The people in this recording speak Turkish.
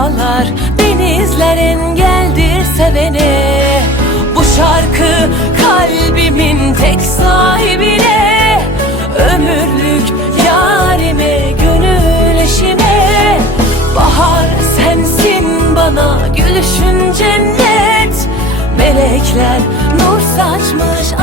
dağlar Denizlerin geldir sevene. Bu şarkı kalbimin tek sahibine. Ömürlük yarime gönül eşime. Bahar sensin bana gülüşün cennet. Melekler nur saçmış